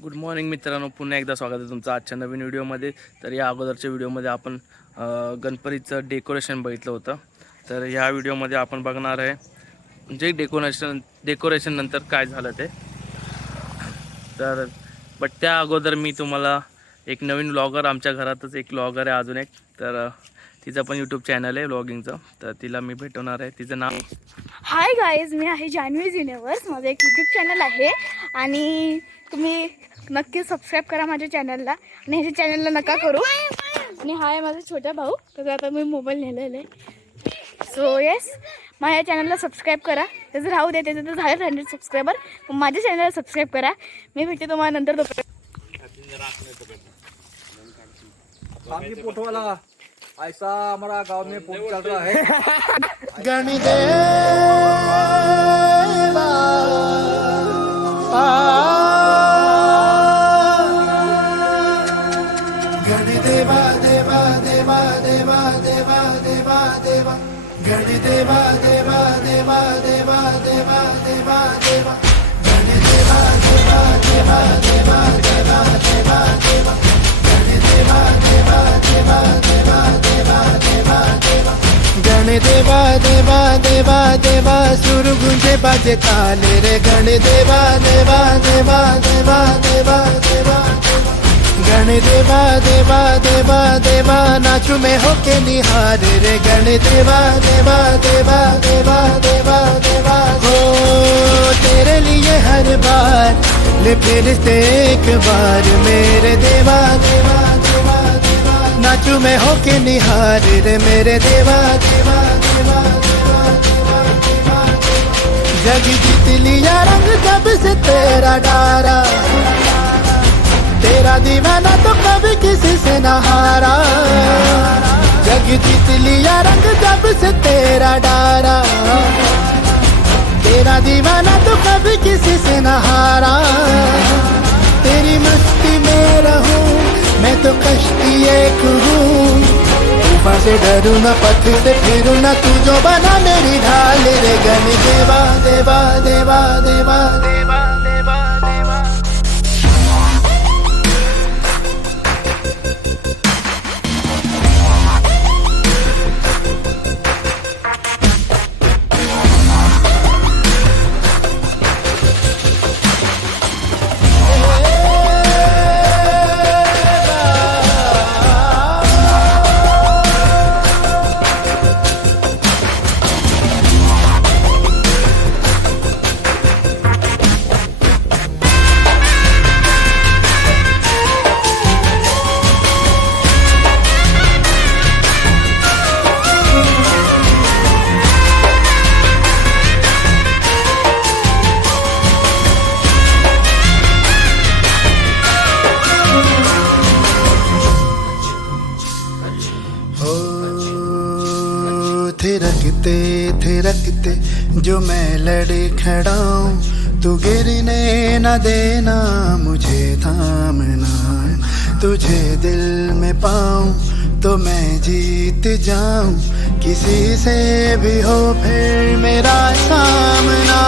Good morning मित्रांनो, पुन्हा एकदा स्वागत आहे तुमचं आजच्या नवीन व्हिडिओमध्ये. तर या अगोदरच्या व्हिडिओमध्ये आपण गणपतीचं डेकोरेशन बघितलं होतं. तर ह्या व्हिडिओमध्ये आपण बघणार आहे म्हणजे डेकोरेशन नंतर काय झालं ते. तर बट त्या अगोदर मी तुम्हाला एक नवीन व्लॉगर, आमच्या घरातच एक व्लॉगर आहे अजून एक, तर तिचं पण यूट्यूब चॅनल आहे व्लॉगिंगचं, तर तिला मी भेटवणार आहे. तिचं नाव हाय गाईज, मी आहे जान्हवीज युनिवर्स. माझं एक यूट्यूब चॅनल आहे आणि तुम्ही नक्की सबस्क्राईब करा माझ्या चॅनलला आणि ह्याच्या चॅनलला नका करू. आणि हाय माझा छोटा भाऊ, त्याचा आता मी मोबाईल नेलेला आहे. सो येस, माझ्या चॅनलला सबस्क्राईब करा. त्याचं राहू दे, त्याचं तर झालं 100 सबस्क्रायबर. माझ्या चॅनलला सबस्क्राईब करा. मी भेटते तुम्हाला नंतर. पोट वाला ऐसा हमारा गांव में पोट चल रहा है. गणदेवा गणदेवा देवा देवा देवा देवा देवा देवा गणदेवा देवा देवा देवा देवा देवा देवा गणदेवा देवा देवा देवा देवा देवा देवा गणदेवा देवा देवा देवा देवा देवा देवा गणदेवा देवा देवा देवा सुर गुंजे बाजे ताले रे. गणदेवा देवा देवा देवा देवा देवा गणदेवा देवा देवा देवा नाचू में होके निहार रे. गणदेवा देवा देवा देवा देवा देवा हो तेरे लिए हर बार ले फिर से एक बार मेरे देवा देवा देवा देवा नाचू में होके निहार रे मेरे देवा देवा देवा देवा देवा देवा जग जीत लिया रंग जब से तेरा डारा. तेरा दीवाना तो कभी किसी से न हारा. जग जीत लिया रंग जब से तेरा डारा. तेरा दीवाना तो कभी किसी से न हारा. तेरी मस्ती में रहूं मैं तो कश्ती एक हूँ. तूफान से डरूं ना, पत्थर से फिरूं ना, तू जो बना मेरी ढाल रे. गण देवा देवा देवा देवा देवा देवा देवा थिरकते जो मैं लड़े खड़ा हूँ. तू गिरने न देना, मुझे थामना. तुझे दिल में पाऊँ तो मैं जीत जाऊँ. किसी से भी हो फिर मेरा सामना.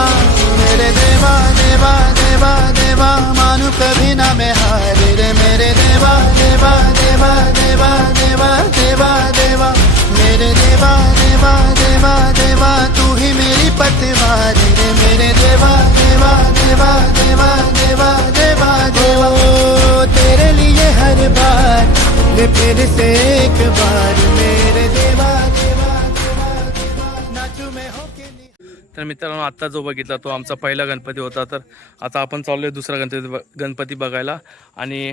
मेरे देवा देवा देवा देवा मानू कभी ना मैं हार रे. मेरे देवा देवा देवा देवा देवा देवा देवा मेरे देवा देवा देवा देवा तू ही मेरी पतवार रे. मेरे देवा देवा देवा देवा देवा देवा देवा तेरे लिए हर बार ले फिर से एक बार मेरे देवा देवा देवा देवा नाचू में होके. तर मित्रांनो, आत्ता जो बघितला तो आमचा पहिला गणपती होता. तर आता आपण चाललोय दुसरा गणपती बघायला. आणि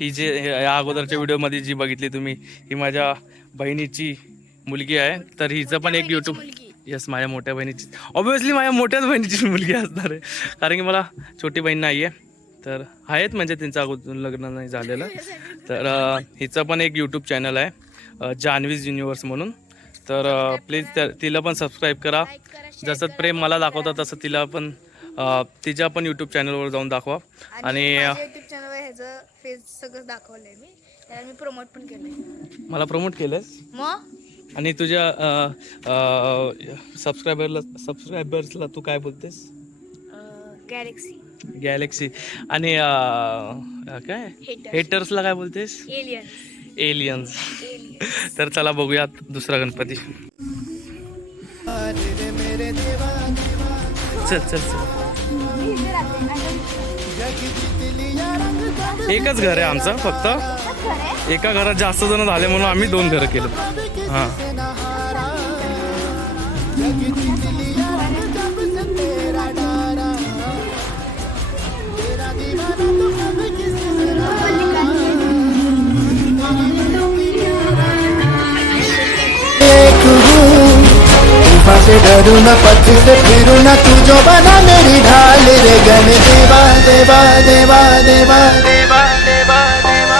ही जे या अगोदरच्या व्हिडिओमध्ये जी बघितली तुम्ही, ही माझ्या बहिणीची मुलगी आहे. तर हिचं पण एक यूट्यूब, येस माझ्या मोठ्या बहिणीची, ऑब्व्हियसली माझ्या मोठ्याच बहिणीची मुलगी असणार आहे, कारण की मला छोटी बहीण नाही आहे. तर आहेत म्हणजे त्यांचं अगोदर लग्न नाही झालेलं. तर हिचं पण एक यूट्यूब चॅनल आहे जान्हवीज युनिवर्स म्हणून. तर प्लीज तिला पण सबस्क्राईब करा. जसं प्रेम मला दाखवतं तसं तिला पण तिच्या पण यूट्यूब चॅनलवर जाऊन दाखवा. आणि यूट्यूब चॅनलवर ह्याचं फेस सगळं दाखवलंय मी, त्याला मी प्रमोट पण केलंय. मला प्रमोट केलंस मग आणि तुझ्या सबस्क्रायबर्सला तू काय बोलतेस? गॅलेक्सी गॅलेक्सी आणि काय हेटर्सला काय बोलतेस? एलियन्स. तर चला बघूयात दुसरा गणपती. चल चल चल. एकच घर आहे आमचं फक्त. एका घरात जास्त जण झाले म्हणून आम्ही 2 घरं केलं. हां से डरू न पथ से फिरू न तू जो बना मेरी ढाल रे गण देवा देवा देवा देवा देवा देवा देवा.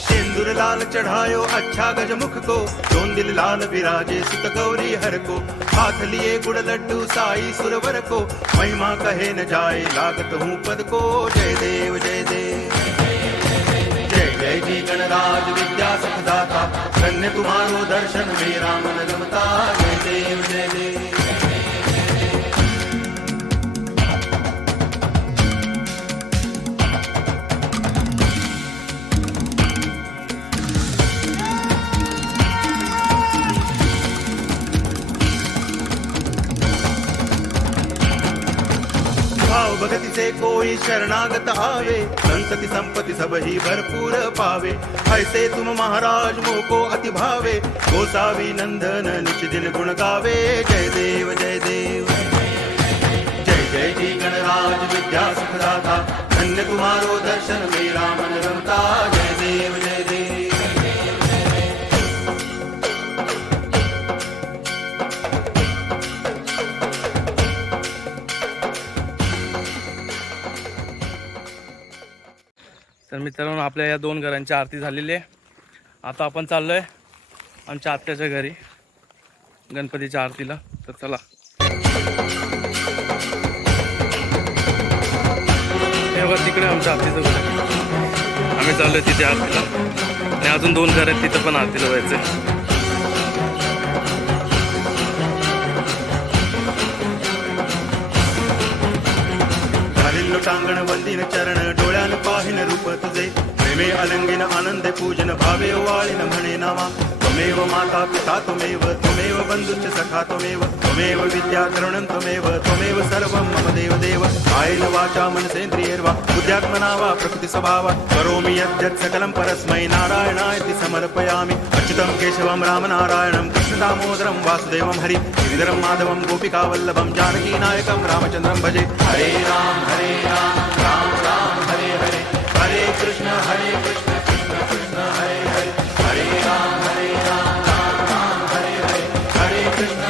सिंदूर लाल चढ़ायो अच्छा गजमुख को, जोन दिल लाल विराजे सुत गौरी हर को, हाथ लिए गुड़ लड्डू साई सुरवर को, महिमा कहे न जाए लागत हूँ पद को. जय देव जय देव जय जय जी गणराज विद्या सुखदाता, धन्य तुम्हारो दर्शन मेरा मन रमता. जय देव जय देव. भाव भगति से कोई शरणागत आवे, संतति संपत्ति सब ही भरपूर पावे. ऐसे तुम महाराज मोको अति भावे, गोसावी नंदन निच दिन गुण गावे. जय देव जय देव जय जय जी गणराज विद्या सुखदाता, धन्य तुम्हारो दर्शन मेरा मन रमता. जय देव जय देव. तर मित्रांनो आपल्या या 2 घरांची आरती झालेली आहे. आता आपण चाललोय आमच्या आत्याच्या घरी गणपतीच्या आरतीला. तर चला. हे बघा तिकडे आमच्या आरतीचं घर आहे. आम्ही चाललोय तिथे आरतीला आणि अजून 2 घर आहेत तिथं पण आरतीला जायचं. लोटांगण वंदिन चरण डोळ्यान पाहिन रूप तुझे, प्रेमे अलंगिन आनंद पूजन भावे वाळीन म्हणे नामा. त्वमेव माता पिता त्वमेव, त्वमेव बंधुश्च सखा त्वमेव, त्वमेव विद्या द्रवणं त्वमेव, त्वमेव सर्वं मम देव देव. कायेन वाचा मनसेन्द्रियैर्वा बुद्ध्यात्मना वा प्रकृति स्वभावा, करोमि यद्यत् सकलं परस्मै नारायणायति समर्पयामि. अच्युतं केशवं रामनारायणं कृष्ण दामोदरं वासुदेवं हरि, गिरिधरं माधवं गोपिका वल्लभं जानकी नायकं रामचन्द्रं भजे. हरे राम राम राम हरे हरे, हरे कृष्ण कृष्ण कृष्ण हरे हरे, हरे राम राम राम हरे हरे, हरे कृष्ण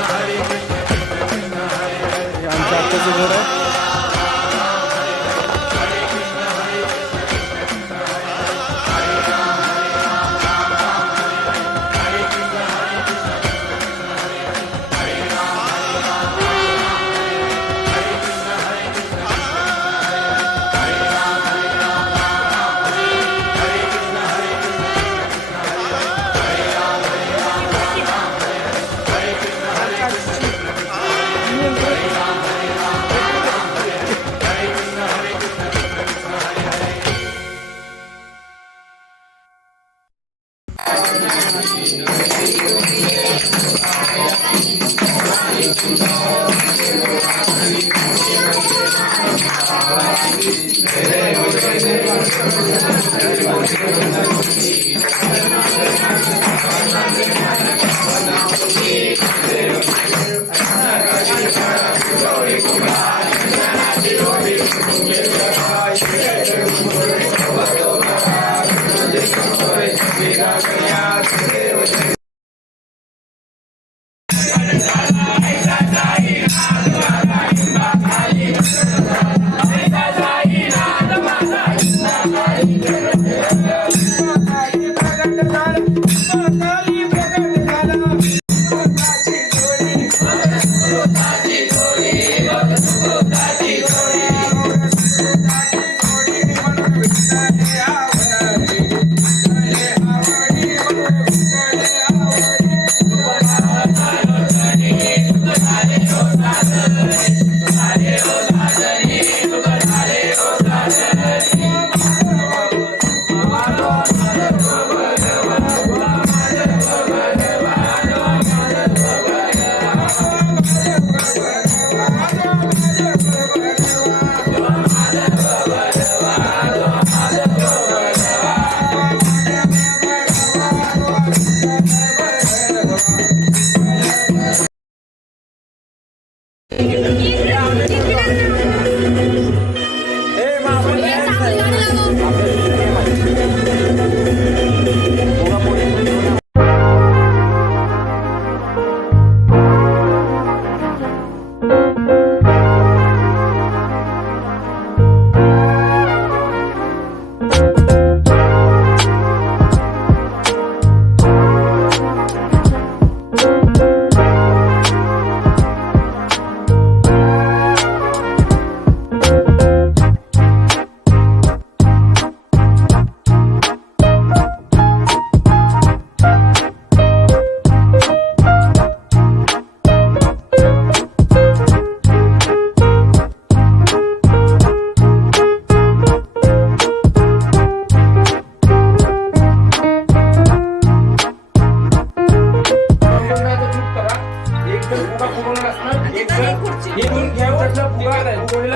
कृष्ण कृष्ण हरे हरे. हे आमच्या आत्याचं घर आहे.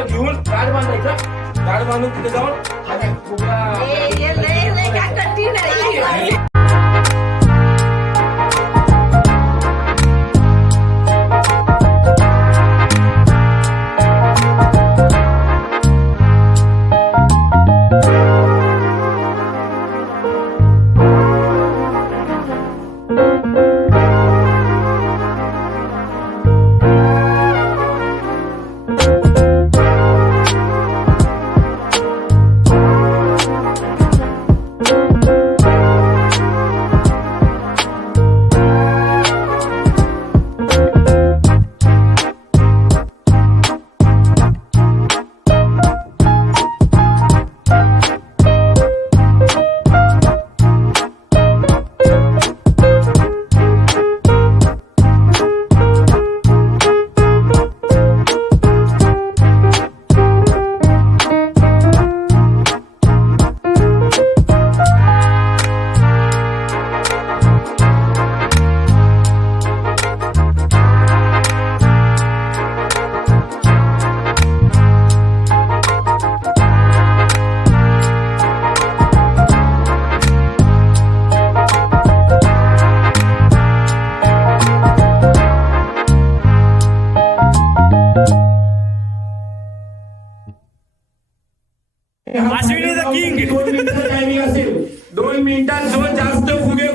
घेऊन गाड बांधायचा गाड बांधून तिथे जाऊन दोन मिनिटात जो जास्त फुगे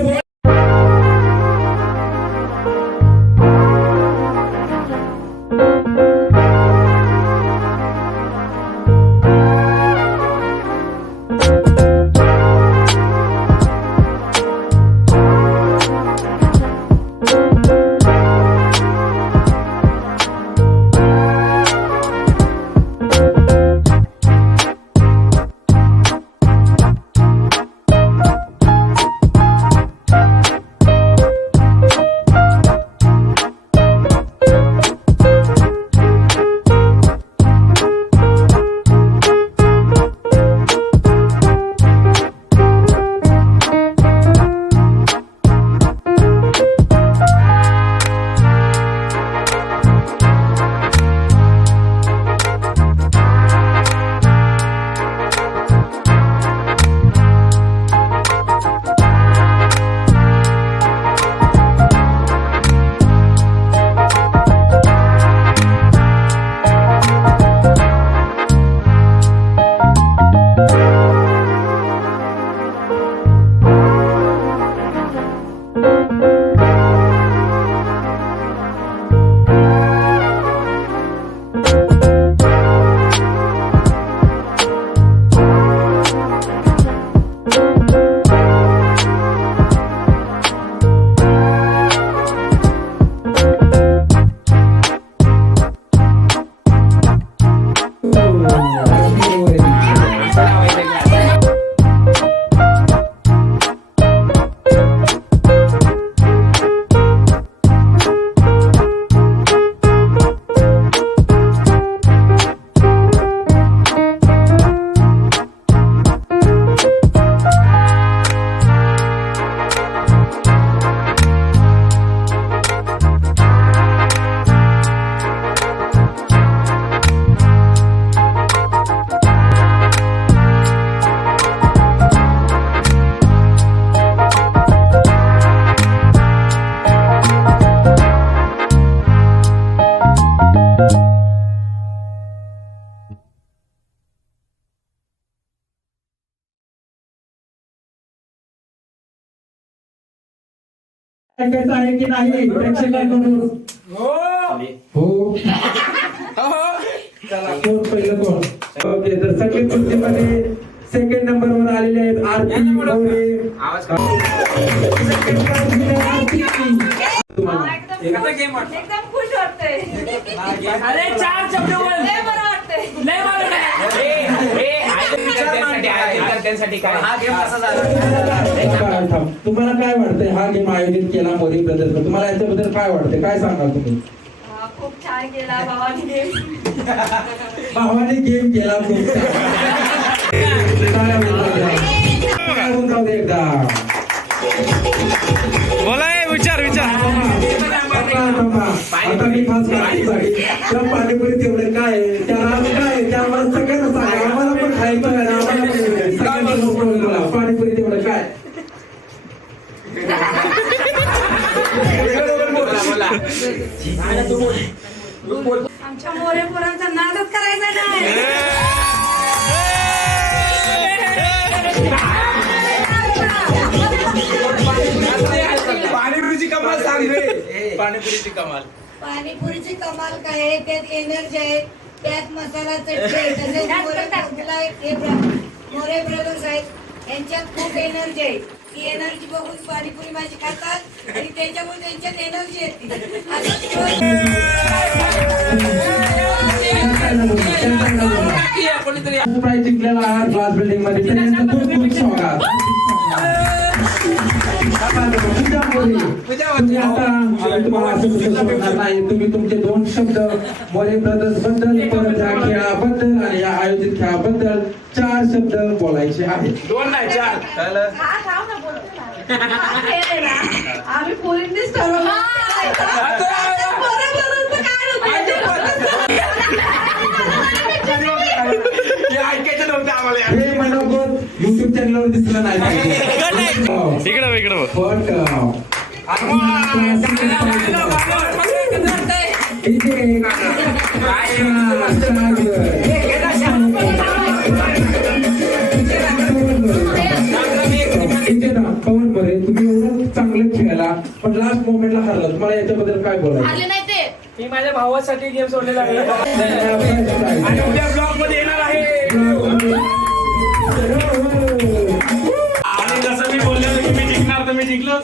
ऐकायचं आहे की नाही प्रेक्षकांकडून? हो. कोण पहिलं कोण? ओके, तर संगीत कुस्तीमध्ये सेकंड नंबरवर आलेले आहेत आरती गवळे. तुम्हाला एकदम खुश वाटतंय. अरे 4 शब्द बोल. लय बरं वाटतंय. लय बरं तुम्हाला काय वाटतंय हा गेम आयोजित केला मोदी ब्रदर्स, तुम्हाला याच्याबद्दल काय वाटतंय, काय सांगाल तुम्ही? खूप छान केला भावाने गेम. भावाने गेम केला खूप छान. जाऊ दे एकदा. बोला विचार आता मी खास करायसाठी त्या पाणीपुरी तेवढे काय आहे, त्या राज काय आहे, त्या आम्हाला सगळ्यांना सांगा, आम्हाला पण खायचं आहे, आम्हाला पण सगळ्यांना मोकळं बोला. पाणीपुरी तेवढं काय? आमच्या मोरे पोरांचा नादच करायचा नाही. पाणीपुरीची कमाल सांग रे. पाणीपुरीची कमाल. पाणीपुरीची कमाल काय आहे, त्यात एनर्जी आहे, त्यात मसाला चटणी आहे, तसेच मोरे ब्रदर्स आहेत, यांच्यात खूप एनर्जी आहे. ती एनर्जी बघून पाणीपुरी माझी खातात आणि त्याच्यामुळे त्यांच्यात एनर्जी प्राइज जिंकलेला आहात क्लास बिल्डिंग मध्ये, तर यांचं खूप खूप स्वागत. तुम्ही आता आम्ही तुम्हाला असं कुठं सोडणार नाही. तुम्ही तुमचे 2 शब्द मोरे ब्रदर्स बद्दल, परत या खेळाबद्दल आणि या आयोजित खेळाबद्दल 4 शब्द बोलायचे आहेत. 2 नाही 4. हा थांब ना, बोलते ना. हा खेळ आहे ना, आम्ही पोरींनीच ठरवलं. ऐकायचं नव्हतं आम्हाला. हे मनोगत युट्यूब चॅनलवर दिसलं नाही पाहिजे. इकडं पण पवन बरे, तुम्ही एवढं चांगलं खेळला पण लास्ट मोमेंटला हरला, तुम्हाला याच्याबद्दल काय बोलायचं? आले नाही ते. मी माझ्या भावासाठी गेम सोडलेला आहे आणि उद्या ब्लॉग मध्ये येणार आहे. आणि जसं मी बोललेलो की मी जिंकणार, तर मी जिंकलोच.